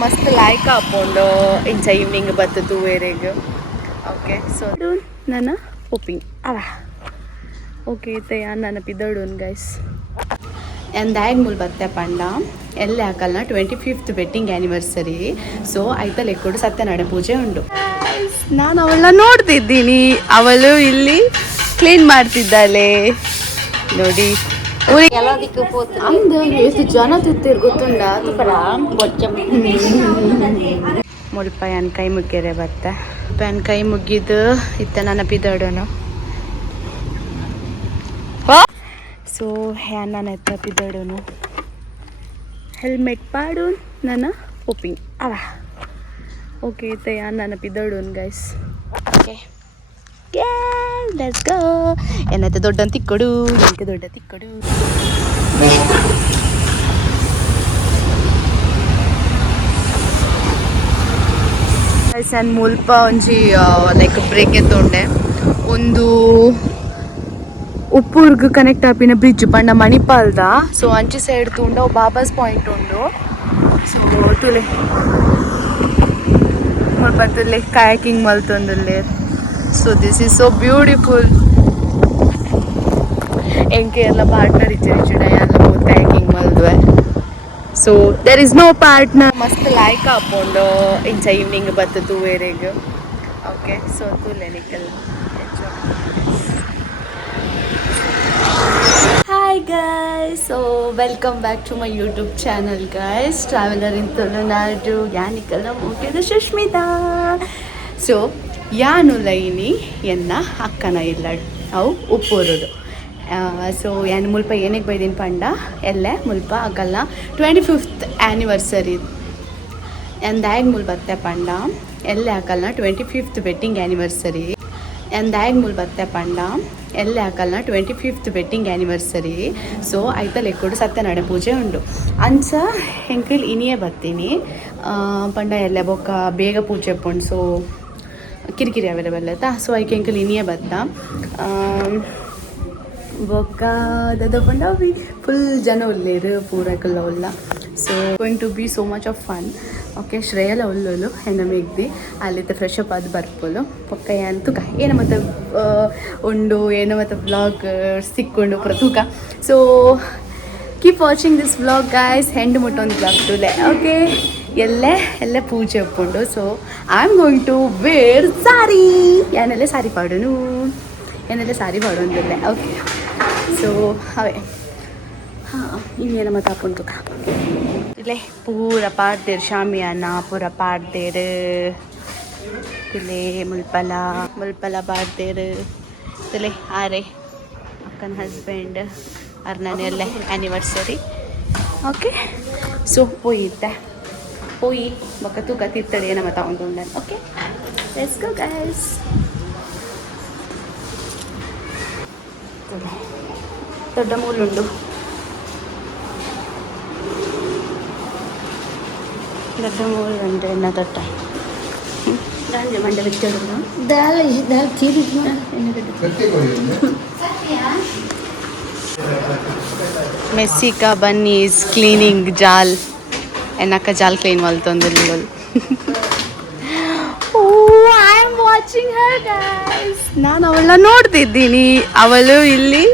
ಮಸ್ತ್ ಲಾಯ್ಕ ಹಾಕೊಂಡು ಇಂಚ ಈವ್ನಿಂಗ್ ಬರ್ತದೆ ವೇರೆಗೆ ಓಕೆ ಸೊ ನನ್ನ ಒಪ್ಪಿಂಗ್ ಅವ ಓಕೆ ಇತ್ತಯ್ಯ ನನ್ನ ಪಿದೋಡೋನ್ ಗೈಸ್ ಎಂದಾಯಗ್ ಮೂಲ ಬತ್ತೆ ಪಂಡ ಎಲ್ಲೇ ಹಾಕಲ್ನ 25th ವೆಡ್ಡಿಂಗ್ ಆ್ಯನಿವರ್ಸರಿ ಸೊ ಆಯ್ತಲ್ಲ ಎಕ್ಕೊಡು ಸತ್ಯನಾರಾಯಣ ಪೂಜೆ ಉಂಟು ನಾನು ಅವಳನ್ನ ನೋಡ್ತಿದ್ದೀನಿ ಅವಳು ಇಲ್ಲಿ ಕ್ಲೀನ್ ಮಾಡ್ತಿದ್ದಾಳೆ ನೋಡಿ ಅಂದು ಎಷ್ಟು ಜನ ತಿರ್ತಿರ್ ಗೊತ್ತುಂಡ ಮುಲ್ಪ ಏನು ಕೈ ಮುಗ್ಗೆರೆ ಬತ್ತೆ ಪೆನ್ ಕೈ ಮುಗಿದು ಇತ್ತ ನನ್ನ ಪಿದೋಡನು ಸೊ ನನ್ನ ಎತ್ತ ಪಿದೋಡನು ಹೆಲ್ಮೆಟ್ ಪಾಡು ನನ್ನ ಒಪ್ಪಿಂಗ್ ಅವ ಓಕೆ ಇತ್ತ ನನ್ನ ಪಿದೋಡೋನ್ ಗೈಸ್ ಓಕೆ ಲೆಟ್ಸ್ ಗೋ ಏನೈತೆ ದೊಡ್ಡ ತಿಕ್ಕೊಡು ನನಗೆ ದೊಡ್ಡ ತಿಕ್ಕೊಡು ನಾನು ಮುಲ್ಪ ಒಂಜಿ ಲೈಕ್ ಬ್ರೇಕ್ ಎತ್ತೊಂಡೆ ಒಂದು ಉಪ್ಪೂರ್ಗ್ ಕನೆಕ್ಟ್ ಆಪಿನ ಬ್ರಿಡ್ಜ್ ಪಂಡ ಮಣಿಪಾಲ್ದ ಸೊ ಅಂಚಿ ಸೈಡ್ ತುಂಡ ಬಾಬಾಸ್ ಪಾಯಿಂಟ್ ಉಂಡು ಸೊ ತುಲೆ ಮುಲ್ಪ ತುಲೆ ಕಾಯಕಿಂಗ್ ಮಲ್ತೊಂದುಲ್ಲೆ so this is so beautiful ಎಂಕೆ ಎಲ್ಲ ಪಾರ್ಟ್ನರ್ ಇಚ್ಚಿಡ ಎಲ್ಲ ಮೂರು ಕಾಯಕಿಂಗ್ ಮಲ್ದುವೆ so there is no partner ಮಸ್ತ್ ಲಾಯ್ಕ ಹಾಕೊಂಡು ಇಂಚ ಈವ್ನಿಂಗ್ ಬರ್ತದೆ ವೇರೆಗೆ ಓಕೆ ಸೊ ತುಲೆ ನಿಕ್ಕೆಲ್ಲ hi guys so welcome back to my YouTube channel guys traveller in Tulunadu ಯಾನಿಕಲ್ಲ ಮುಗಿದ ಸುಷ್ಮಿತಾ ಸೊ ಯಾನು ಲೈನಿ ಎನ್ನ ಅಕ್ಕನ ಇಲ್ಲಡು ಅವು ಉಪ್ಪೂರುಡು ಸೊ ಏನು ಮುಲ್ಪ ಏನಕ್ಕೆ ಬೈದಿನ ಪಂಡ ಎಲ್ಲೇ ಮುಲ್ಪ ಆಗಲ್ಲ 25th ಆ್ಯನಿವರ್ಸರಿ ಎಂದಾಯಗ್ ಮೂಲ ಬತ್ತೆ ಪಂಡ ಎಲ್ಲೇ ಹಾಕಲ್ನ 25th ವೆಡ್ಡಿಂಗ್ ಆ್ಯನಿವರ್ಸರಿ ಎಂದಾಯಗ್ ಮೂಲ ಬತ್ತೆ ಪಂಡ ಎಲ್ಲೇ ಹಾಕಲ್ನ 25th ವೆಡ್ಡಿಂಗ್ ಆ್ಯನಿವರ್ಸರಿ ಸೊ ಆಯ್ತಲ್ಲ ಎಕ್ಕೊಡು ಸತ್ಯನಾರಾಯಣ ಪೂಜೆ ಉಂಡು ಅಂಚ ಹೆಂಕಲ್ ಇನಿಯೇ ಬರ್ತೀನಿ ಪಂಡ ಎಲ್ಲೇ ಬೊಕ್ಕ ಬೇಗ ಪೂಜೆ ಪುಂಡು ಸೊ ಕಿರಿಕಿರಿ ಅವೈಲೇಬಲ್ ಆಯ್ತಾ ಸೊ ಐಕೆ ಎಂಕಲ್ ಇನಿಯೇ ಬತ್ತ ಬೊಕ್ಕ ದದ ಪಂಡ ಫುಲ್ ಜನ ಉಲ್ಲೇರು ಪೂರಕಲ್ಲ ಉಲ್ಲ so going to be so much of fun okay ಶ್ರೇಯಲ್ಲ ಉಲ್ಲೋಲು ಹೆಣ್ಣ ಮೇಗ್ದಿ ಅಲ್ಲಿದ್ದ ಫ್ರೆಶ್ ಅಪ್ ಅದು ಬರ್ಪೋಲು ಪಕ್ಕ ಏನು ತುಕ ಏನೋ ಮತ್ತು ಉಂಡು ಏನೋ ಮತ್ತು ವ್ಲಾಗ್ ಸಿಕ್ಕೊಂಡು ಪುರ ತೂಕ so keep watching this vlog guys ಹೆಂಡು ಮುಟ್ಟೊಂದು ವ್ಲಾಗ್ ಟುಲೆ ಓಕೆ ಎಲ್ಲೇ ಪೂಜೆ ಒಪ್ಕೊಂಡು so I am going to wear sari ಏನೆಲ್ಲ ಸಾರಿ ಪಾಡೋನು ಏನೆಲ್ಲ ಸಾರಿ ಪಾಡೋದಿಲ್ಲ ಓಕೆ ಸೊ ಅವೇ ಹಾಂ ಇನ್ನೇನು ಮತ್ತೆ ಹಾಕೊಂಡು ಇಲ್ಲೇ ಪೂರ ಪಾಡ್ದೇರು ಶಾಮಿಯಾನ ಪೂರ ಪಾಡ್ದೇರು ಇಲ್ಲೇ ಮುಲ್ಪಲ ಪಾಡ್ದೇರು ಇಲ್ಲೇ ಆರೆ ಅಕ್ಕನ ಹಸ್ಬೆಂಡ್ ಅರ್ನಲ್ಲೇ ಆ್ಯನಿವರ್ಸರಿ ಓಕೆ ಸೊ ಹೋಯಿ ಬೊಕ್ಕ ತೂಕ ತಿರ್ತಡೆ ಏನಮ್ಮ ತಗೊಂಡು ಉಂಡನು ಓಕೆ ಲೆಟ್ಸ್ ಗೋ ಗೈಸ್ ದೊಡ್ಡ ಮೂಲುಂಡು ದೊಡ್ಡ ಮೂಲುಂಡು ಎನ್ನ ದೊಡ್ಡ ಗಾಂಜೆ ಮಂಡೆ ಬಿಟ್ಟಿಡು ಮೆಸ್ಸಿಕಾ ಬನ್ನಿ ಈಸ್ ಕ್ಲೀನಿಂಗ್ ಜಾಲ್ ಎನ್ನಕ್ಕ ಜಾಲ್ ಕ್ಲೀನ್ ಮಲ್ತೊಂದಿಲ್ಲ I am watching her guys ನಾನು ಅವಳನ್ನ ನೋಡ್ತಿದ್ದೀನಿ ಅವಳು ಇಲ್ಲಿ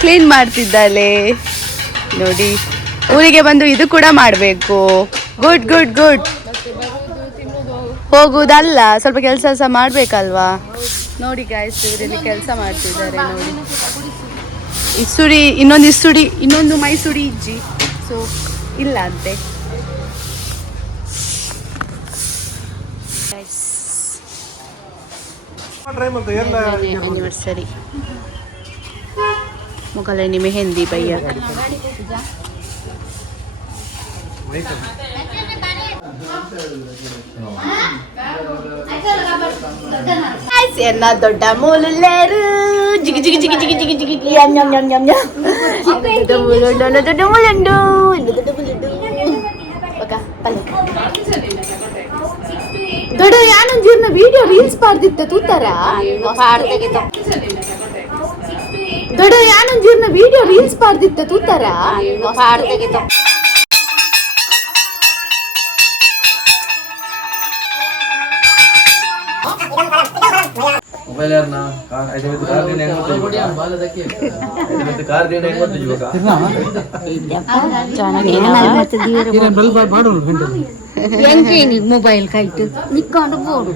ಕ್ಲೀನ್ ಮಾಡ್ತಿದ್ದಾಳೆ ನೋಡಿ ಊರಿಗೆ ಬಂದು ಇದು ಕೂಡ ಮಾಡಬೇಕು ಗುಡ್ ಗುಡ್ ಗುಡ್ ಹೋಗುವುದಲ್ಲ ಸ್ವಲ್ಪ ಕೆಲಸ ಮಾಡಬೇಕಲ್ವಾ ನೋಡಿ ಗೈಸ್ ಇವರಲ್ಲಿ ಕೆಲಸ ಮಾಡ್ತಿದ್ದಾರೆ ನೋಡಿ ಇಸುಡಿ ಇನ್ನೊಂದು ಮೈಸುಡಿ ಇಜ್ಜಿ ಸೊ ಇಲ್ಲ ಅಂತೆ एनिवर्सरी मुगलनी मेहंदी भैया ಎನ್ನ ದೊಡ್ಡ ಮೂಲರು ಜಿಗಿ ಜಿಗಿ ಜಿಗಿ ಜಿಗಿ ಜಿಗಿ ಜಿಗಿ ಯಮ್ ಯಮ್ ಯಮ್ ಯಮ್ ದೊಡ್ಡ ಮೂಲುಂಡು ದೊಡ್ಡ ಮೂಲುಂಡು ದೊಡ್ಡ ಮೂಲುಂಡು ಬಕ ಪಲ್ಲೆ ದೊಡ್ಡ ಯಾನೊಂದಿರ್ನ ವಿಡಿಯೋ ರೀಲ್ಸ್ ಪಾಡ್ದಿತ್ತ ತೂತಾರ ದೊಡ್ಡ ಯಾನೊಂದಿರ್ನ ವಿಡಿಯೋ ರೀಲ್ಸ್ ಪಾಡ್ದಿತ್ತ ತೂತಾರ ಮೊಬೈಲ್ ಯಾರನ್ನ ಕಾರ್ ಮೊಬೈಲ್ ಕೈಟ್ ನಿಕ್ಕೊಂಡು ಬೋಡು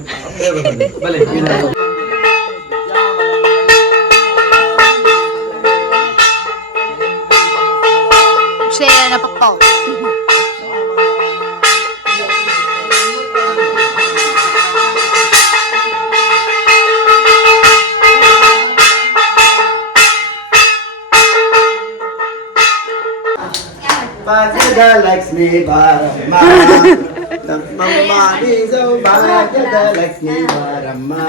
Share pako. Bhagya Lakshmi Baramma Namma Nizo Bhagya Lakshmi Baramma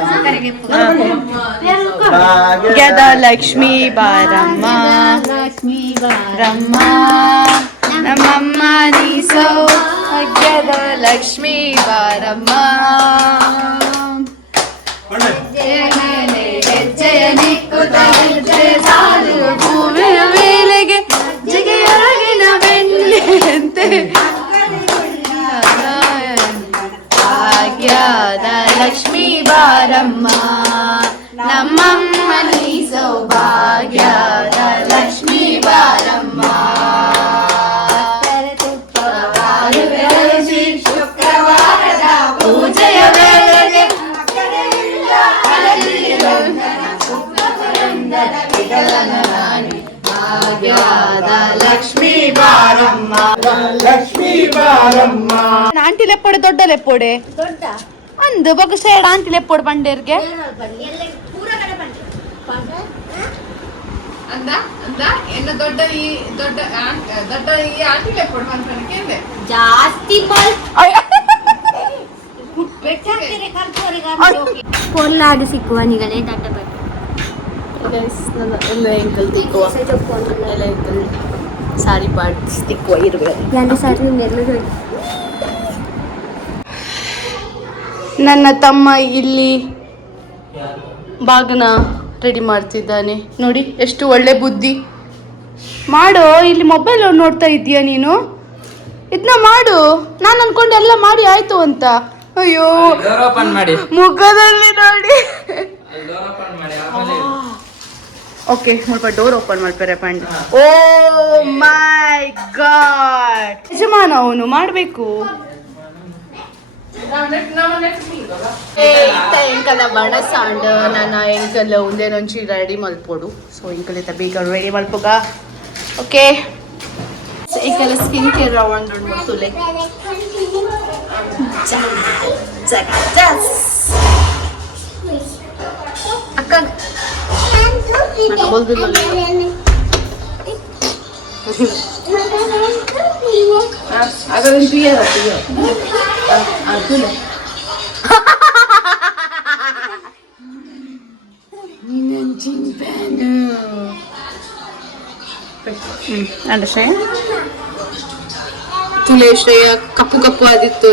Bhagyada Lakshmi Baramma Ramma Namamma Niso Bhagyada Lakshmi Baramma Jayani Kuta Jayalu Bhuvya Velige Jagayagina Vendente Bhagyada Lakshmi Baramma Namamma Niso Bhagyada Lakshmi Baramma ಶುಕ್ರವಾರದ ಪೂಜೆಯ ವೇಳೆಗೆ ಭಾಗ್ಯದ ಲಕ್ಷ್ಮೀ ಬಾರಮ್ಮ Lakshmi Baramma aunty ಲೆಪ್ಪೊಡೆ ದೊಡ್ಡ ಲೆಪ್ಪೊಡೆ ಅಂದು ಬೊಕ್ಕ ಸೇಡ aunty ಲೆಪ್ಪೊಡೆ ಬಂಡೇರ್ಗೆ ಅಂದ ಅಂದ ಎನ್ನ ದೊಡ್ಡ ಈ ದೊಡ್ಡ ದೊಡ್ಡ ಈ ಆಂಟಿ ಲೆಪ್ಪೊಡ್ ಬಂದ್ಕೊಂಡಿದ್ದೆ ಜಾಸ್ತಿ ಪೊಲ್ಲಾಡು ಸಿಕ್ಕುವ ನಿಗಳೇ ದಡ್ಡ ಬಟ್ಟೆ ಎಲ್ಲ ಎಂಕಲ್ ತಿಕ್ಕುವ ಎಲ್ಲ ಎಂಕಲ್ ಸಾರಿ ಪಾರ್ಟ್ಸ್ ತಿಕ್ಕುವ ಇರುವೆ ಎರಡು ಸಾರಿ ನೆರಳು ನನ್ನ ತಮ್ಮ ಇಲ್ಲಿ ಬಾಗ್ನ ರೆಡಿ ಮಾಡ್ತಿದ್ದಾನೆ ನೋಡಿ ಎಷ್ಟು ಒಳ್ಳೆ ಬುದ್ಧಿ ಮಾಡೋ ಇಲ್ಲಿ ಮೊಬೈಲ್ ನೋಡ್ತಾ ಇದೀಯ ನೀನು ಇದನ್ನ ಮಾಡು ನಾನು ಅನ್ಕೊಂಡು ಎಲ್ಲ ಮಾಡಿ ಆಯ್ತು ಅಂತ ಅಯ್ಯೋ ಮುಖದಲ್ಲಿ ನೋಡಿ ಓಕೆ ಸ್ವಲ್ಪ ಡೋರ್ ಓಪನ್ ಮಾಡ್ತಾರೆ ಪಂಡ್ ಓ ಮೈ ಗಾಡ್ ಯಜಮಾನ ಅವನು ಮಾಡಬೇಕು ಎಂಕಲ ಬಣ ಸಾಂಡ್ ನನ್ನ ಎಂಕಲ್ ಒಂದೇನೊಂಚಿ ರೆಡಿ ಮಲ್ಪೋಡು ಸೊ ಎಂಕಲಿತ ಬೇಗ ರೆಡಿ ಮಲ್ಪೋಗ ಓಕೆ ಎಂಕಲ ಸ್ಕಿನ್ ಕೇರ್ ರೌಂಡ್ ಮುತ್ತುಲೆ ಅಕ್ಕ ಅದನ್ನು ಪ್ರಿಯ तुले श्रेय कप्पू कप्पू आदित्य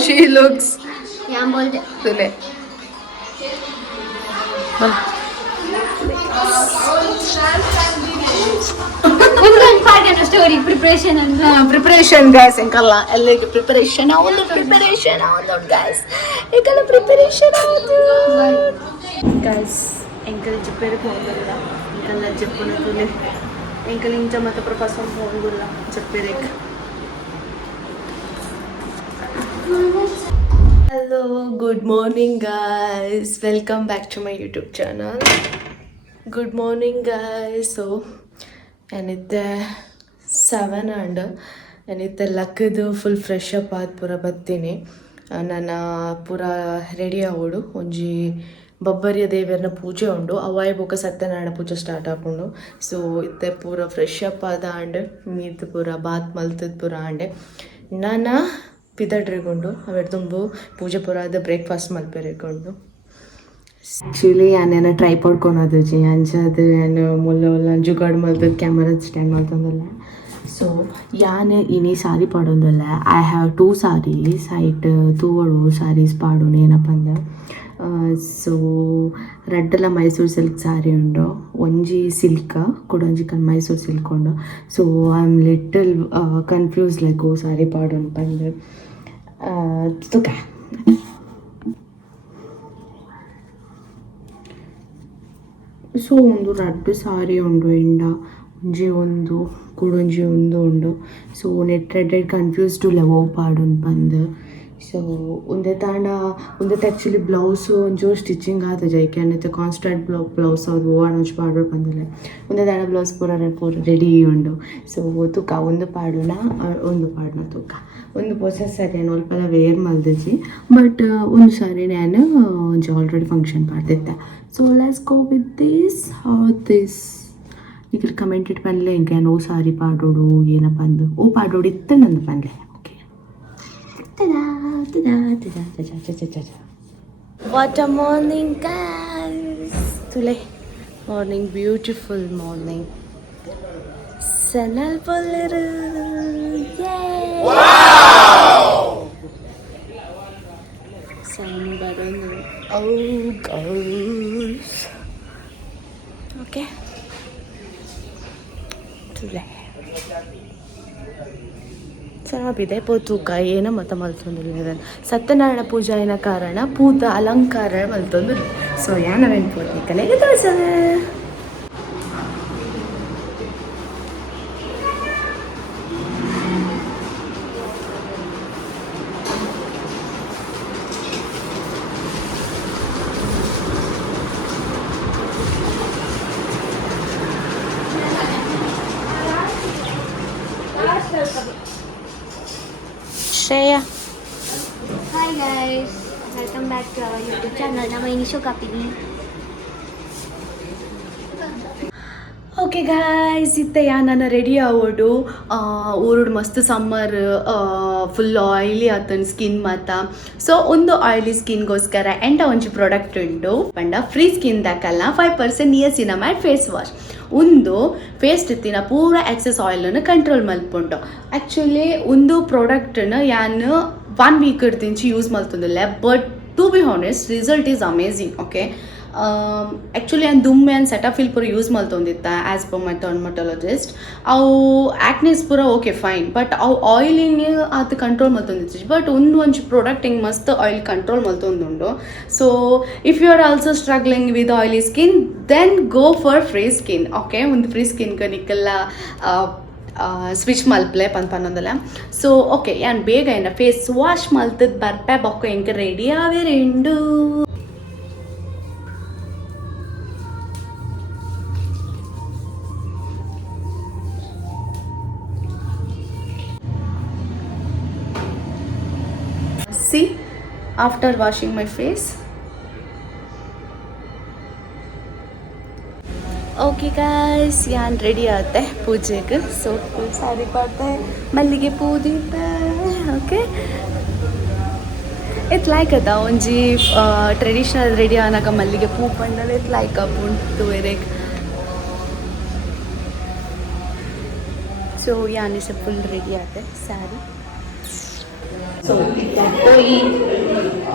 शी लुक्स तुले ಸ್ಟೋರಿ ಪ್ರಿಪರೇಷನ್ ಪ್ರಿಪರೇಷನ್ ಗೈಸ್ ಎಂಕಲ್ಲ ಎಲ್ಲರಿಗೆ ಪ್ರಿಪರೇಷನ್ ಆಗೋದು ಪ್ರಿಪರೇಷನ್ ಆಗೋದು ಗೈಸ್ ಎಂಕಲ್ಲ ಪ್ರಿಪರೇಷನ್ ಆಗೋದು ಗೈಸ್ ಎಂಕಲ್ ಜಿಪ್ಪೇರಿಗೆ ಹೋಗಲ್ಲ ಎಂಕಲ್ಲ ಜಿಪ್ಪನ ತುಲೆ ಎಂಕಲ್ ಇಂಚ ಮತ್ತೆ ಪ್ರೊಫೆಸರ್ ಹೋಗಲ್ಲ ಜಿಪ್ಪೇರಿಗೆ Hello, good morning guys. Welcome back to my YouTube channel. Good morning guys. So, ಏನಿತ್ತೆ 7 and ಏನಿತ್ತೆ ಲಕ್ಕದು ಫುಲ್ ಫ್ರೆಶ್ ಅಪ್ ಆದ ಪೂರ ಬತ್ತೀನಿ ನಾನು ಪೂರ ರೆಡಿ ಆಗೋಡು ಒಂಜಿ ಬಬ್ಬರಿಯ ದೇವರನ್ನ ಪೂಜೆ ಉಂಡು ಅವಾಯಿ ಬೊಕ್ಕ ಸತ್ಯನಾರಾಯಣ ಪೂಜೆ ಸ್ಟಾರ್ಟ್ ಆಪುಂಡು ಸೊ ಇತ್ತೆ ಪೂರ ಫ್ರೆಶ್ ಅಪ್ ಆದ ಆಂಡ್ ಮೀದು ಪೂರ ಬಾತ್ ಮಲ್ತದ ಪೂರ ಆಂಡೆ ನಾನು ಪಿದಡ್ರಿಗೊಂಡು ಅವೆಡ್ ತುಂಬು ಪೂಜೆ ಪೂರ ಆದ ಬ್ರೇಕ್ಫಾಸ್ಟ್ ಮಲ್ಪೆರಿಗೊಂಡು ಆ್ಯಕ್ಚುಲಿ ನಾನೇನೋ ಟ್ರೈ ಪಡ್ಕೊಳೋದು ಜಿ ಅಂಚದು ಏನು ಮುಲ್ಲ ಜುಗಾಡ್ ಮಲ್ತದ ಕ್ಯಾಮರಾ ಸ್ಟ್ಯಾಂಡ್ ಮಲ್ತಂದಲ್ಲ ಸೊ ಯಾನ್ ಇನಿ ಸಾರಿ ಪಾಡೋದಲ್ಲ ಐ ಹ್ಯಾವ್ 2 ಸಾರೀಸ್ ಐಟ್ ತೂವಳು ಸಾರೀಸ್ ಪಾಡೋಣ ಏನಪ್ಪ ಅಂದ್ರೆ ಸೊ ರೆಡ್ಡೆಲ್ಲ ಮೈಸೂರು ಸಿಲ್ಕ್ ಸಾರಿ ಉಂಡು ಒಂಜಿ ಸಿಲ್ಕ್ ಕೊಡೊಂಜಿ ಮೈಸೂರು ಸಿಲ್ಕ್ ಉಂಡು so I am little confuse like oh sari ಪಾಡೋಣ ಬಂದು ತುಕ ಸೊ ಒಂದು ರಡ್ಡು ಸಾರಿ ಉಂಡು ಎಂಡ ಒಂಜಿ ಒಂದು ಕುಡೊಂಜಿ ಉಂಡು ಸೊ ನೆಟ್ ರೆಡ್ ಕನ್ಫ್ಯೂಸ್ಡ್ ಲೆವೋ ಪಾಡು ಬಂದು ಸೊ ಒಂದೇ ತಾಂಡ ಒಂದೇ ಆ್ಯಕ್ಚುಲಿ ಬ್ಲೌಸು ಒಂಚೂರು ಸ್ಟಿಚಿಂಗ್ ಆದ ಜೈಕೆ ಅನ್ನತ್ತೆ ಕಾನ್ಸ್ಟೆಂಟ್ ಬ್ಲೌಸ್ ಅದು ಒಂಚು ಪಾಡು ಬಂದಿಲ್ಲ ಒಂದೇ ತಾಂಡ ಬ್ಲೌಸ್ ಪೂರ ರೆಡಿ ಉಂಡು ಸೊ ತೂಕ ಒಂದು ಪಾಡುನ ಒಂದು ಪಾಡುನ ತೂಕ ಒಂದು ಹೊಸ ಸಾರಿ ನಾನು ಅಲ್ಪಲ್ಲ ವೇರ್ ಮಲ್ದಿಜಿ ಬಟ್ ಒಂದು ಸಾರಿ ನಾನು ಆಲ್ರೆಡಿ ಫಂಕ್ಷನ್ ಮಾಡ್ತಿದ್ದೆ so let's go with this ಈಗ ಕಮೆಂಟ್ ಇಟ್ಟು ಪನ್ಲೆ ಹಿಂಗೆ ಓ ಸಾರಿ ಪಾಡೋಡು ಏನಪ್ಪ ಅಂದು ಓ ಪಾಡೋಡು ಇತ್ತು ನಂದು ಪನ್ಲೆ okay what a morning guys ತುಲೆ ಮಾರ್ನಿಂಗ್ ಬ್ಯೂಟಿಫುಲ್ ಮಾರ್ನಿಂಗ್ ಸನಲ್ ಬೊಲ್ಲರು ಸನ್ ಬರೋನು ಓ ಗರ್ಲ್ಸ್ ಓಕೆ ತುಲೆ ಸಾಬಿದೆ ಪೋತೂಕ ಏನ ಮತ ಮಲ್ತೊಂದುಲ್ಲೆರ್ ಸತ್ಯನಾರಾಯಣ ಪೂಜಾ ಏನ ಕಾರಣ ಪೂತ ಅಲಂಕಾರ ಮಲ್ತೊಂದು ಸೊ ಯಾನವೇನು ಪೋತಿಕಲೆಗೆ ತೋರಿಸವೆ Shreya hi guys welcome back to our YouTube channel ನಮ್ಮ ಇನಿಶೋ ಕಾಪಿನಿ ಓಕೆ ಗಾಯ್ಸ್ ಇತ್ತಯ್ಯ ನಾನು ರೆಡಿ ಆಗೋಡು ಊರುಡು ಮಸ್ತ್ ಸಮ್ಮರ್ ಫುಲ್ ಆಯಿಲಿ ಆತನ ಸ್ಕಿನ್ ಮಾತ ಸೊ ಒಂದು ಆಯಿಲಿ ಸ್ಕಿನ್ಗೋಸ್ಕರ ಎಂಟ ಒಂಜಿ ಪ್ರಾಡಕ್ಟ್ ಉಂಟು ಪಂಡ ಫ್ರೀ ಸ್ಕಿನ್ ದಾಕಲ್ಲ 5% ನಿಯಾಸಿನಮೈಡ್ ಫೇಸ್ ವಾಶ್ ಒಂದು ಫೇಸ್ ತಿನ್ನ ಪೂರ ಎಕ್ಸೆಸ್ ಆಯಿಲನ್ನು ಕಂಟ್ರೋಲ್ ಮಲ್ಪುಂಡು ಆ್ಯಕ್ಚುಲಿ ಒಂದು ಪ್ರಾಡಕ್ಟನ್ನು ಯಾನು 1 ವೀಕ್ ಇಡ್ತಿಂಚಿ ಯೂಸ್ ಮಲ್ತೊಂದಿಲ್ಲ but to be honest result is amazing okay actually ನಾನು ದುಮ್ಮೆ ಆ್ಯಂಡ್ ಸೆಟಫಿಲ್ ಪೂರ ಯೂಸ್ ಮಲ್ತೊಂದಿತ್ತ ಆ್ಯಸ್ ಪರ್ ಮೈ ಡರ್ಮಟೊಲಜಿಸ್ಟ್ ಅವು ಆ್ಯಕ್ನೆಸ್ ಪೂರ ಓಕೆ ಫೈನ್ ಬಟ್ ಅವು ಆಯಿಲಿಂಗ್ ಅದು ಕಂಟ್ರೋಲ್ ಮಲ್ತೊಂದಿತ್ತು ಬಟ್ ಒಂಚು ಪ್ರಾಡಕ್ಟ್ ಹಿಂಗೆ ಮಸ್ತ್ ಆಯಿಲ್ ಕಂಟ್ರೋಲ್ ಮಲ್ತೊಂದುಂಡು so if you are also struggling with oily skin then go for free skin okay ಒಂದು ಫ್ರೀ ಸ್ಕಿನ್ಗೆ ನಿಕ್ಕೆಲ್ಲ ಸ್ವಿಚ್ ಮಲ್ಪಲೆ ಪನ್ನೊಂದಲ್ಲ ಸೊ ಓಕೆ ಯಾನ್ ಬೇಗ ಏನ ಫೇಸ್ ವಾಶ್ ಮಲ್ತದ ಬರ್ಪೆ ಬೊಕ್ಕ ಹೆಂಗೆ ರೆಡಿ ಆವೇ ರೆಂಡು see after washing my face okay guys ಯಾನ್ ರೆಡಿ ಆತೆ ಪೂಜೆಗೆ ಸೊ ಫುಲ್ ಸ್ಯಾರಿ ಪಾಡ್ದೆ ಮಲ್ಲಿಗೆ ಪೂದಿತ್ತೆ ಓಕೆ ಇಟ್ ಲೈಕ್ ಅದ ಒಂಜಿ ಟ್ರೆಡಿಷನಲ್ ರೆಡಿ ಆನಾಗ ಮಲ್ಲಿಗೆ ಪೂ ಪಂಡಲ ಇಟ್ ಲೈಕ್ ಅಪ್ ಉಂಟು ವೇರೆಗ್ ಸೊ ಯಾನಿಸ ಫುಲ್ ರೆಡಿ ಆತೆ ಸ್ಯಾರಿ ಸೊ ಪೋಯಿ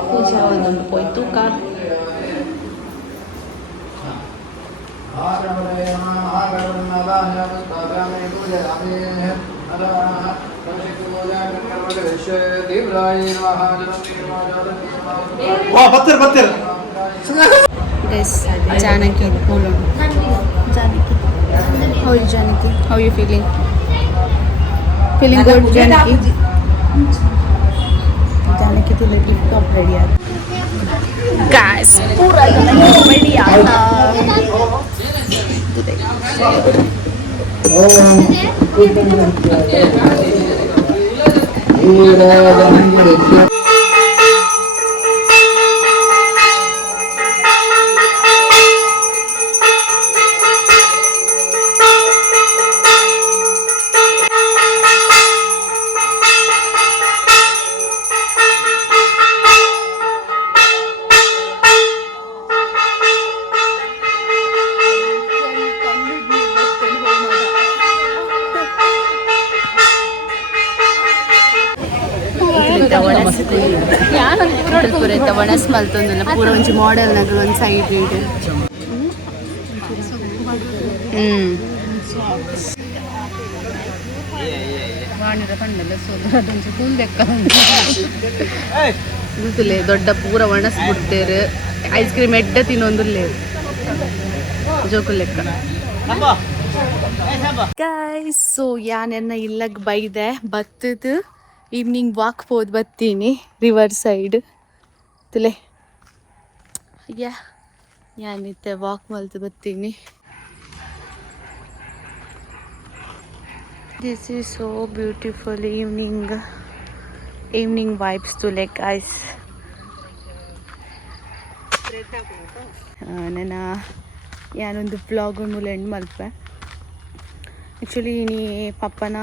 ಪೂಜಾ ಒಂದೊಂದು ಪೋಯಿ ತೂಕ Janaki, hold on. Janaki. How are you, Janaki? How are you feeling? Feeling good, Janaki? Janaki to let me top ready. Guys, pura ready aata. ಪೂರೈತ ಒಣಸ್ ಮಲ್ತೊಂದಿಲ್ಲ ಪೂರ ಒಂಚು ಮಾಡೆಲ್ನಾಗ ಒಂದು side ಇದೆ ಗೊತ್ತಿಲ್ಲ ದೊಡ್ಡ ಪೂರ ಒಣಸ್ ಬಿಡ್ತೇರು ಐಸ್ ಕ್ರೀಮ್ ಎಡ್ಡ ತಿನ್ನೊಂದು ಜೋಕು ಲೆಕ್ಕ ಗೈಸ್. ಸೊ ಯಾನೆನ್ನ ಇಲ್ಲಗ್ ಬೈದೆ ಬತ್ತದು evening walk ಹೋದ್ ಬತ್ತೀನಿ river side ತುಲೆ ಅಯ್ಯ ಯಾನಿತ್ತೆ ವಾಕ್ ಮಲ್ತು ಬತ್ತೀನಿ. This is so beautiful evening vibes ತುಲೆ ಗೈಸ್. ನನ್ನ ಯಾನೊಂದು ಬ್ಲಾಗ್ ಮೂಲ ಎಂಡ್ ಮಲ್ಪೆ. ಆ್ಯಕ್ಚುಲಿ ನೀ ಪಪ್ಪನ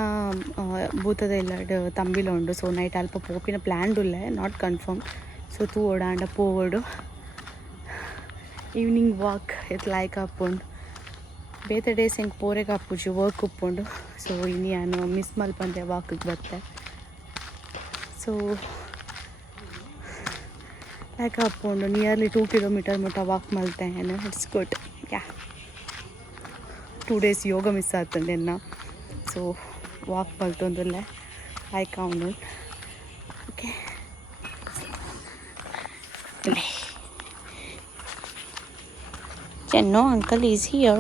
ಭೂತದ ಇಲ್ಲ ತಂಬಿಲ ಉಂಡು. ಸೊ ನೈಟ್ ಅಲ್ಪ ಪೋಪಿನ ಪ್ಲ್ಯಾನ್ಡ್ ಉಲ್ಲೆ ನಾಟ್ ಕನ್ಫರ್ಮ್. ಸೊ ತೂ ಓಡಾಂಡ ಪೋವಡು ಈವ್ನಿಂಗ್ ವಾಕ್ ಇತ್ ಲೈಕ್ ಹಾಪುಂಡು. ಬೇತೆ ಡೇಸ್ ಹೆಂಗೆ ಪೋರೆಗೆ ಹಾಪುಜಿ ವರ್ಕ್ ಉಪ್ಪುಂಡು. ಸೊ ಇನ್ನು ನಾನು ಮಿಸ್ ಮಲ್ಪಂದೆ ವಾಕಿಗೆ ಬತ್ತೆ. ಸೊ ಲೈಕ್ ಹಾಪುಂಡು ನಿಯರ್ಲಿ 2 ಕಿಲೋಮೀಟರ್ ಮುಟ್ಟ ವಾಕ್ ಮಲ್ತೇನೆ. It's good. ಯಾ 2 days ಯೋಗ ಮಿಸ್ ಆಗ್ತಂಡೆ ಎನ್ನ. ಸೊ ವಾಕ್ ಮಲ್ತೊಂದುಲ್ಲೆ ಲೈಕ್ ಅವನು. ಓಕೆ ಚೆನ್ನೋ ಅಂಕಲ್ ಈಸ್ ಹಿಯರ್.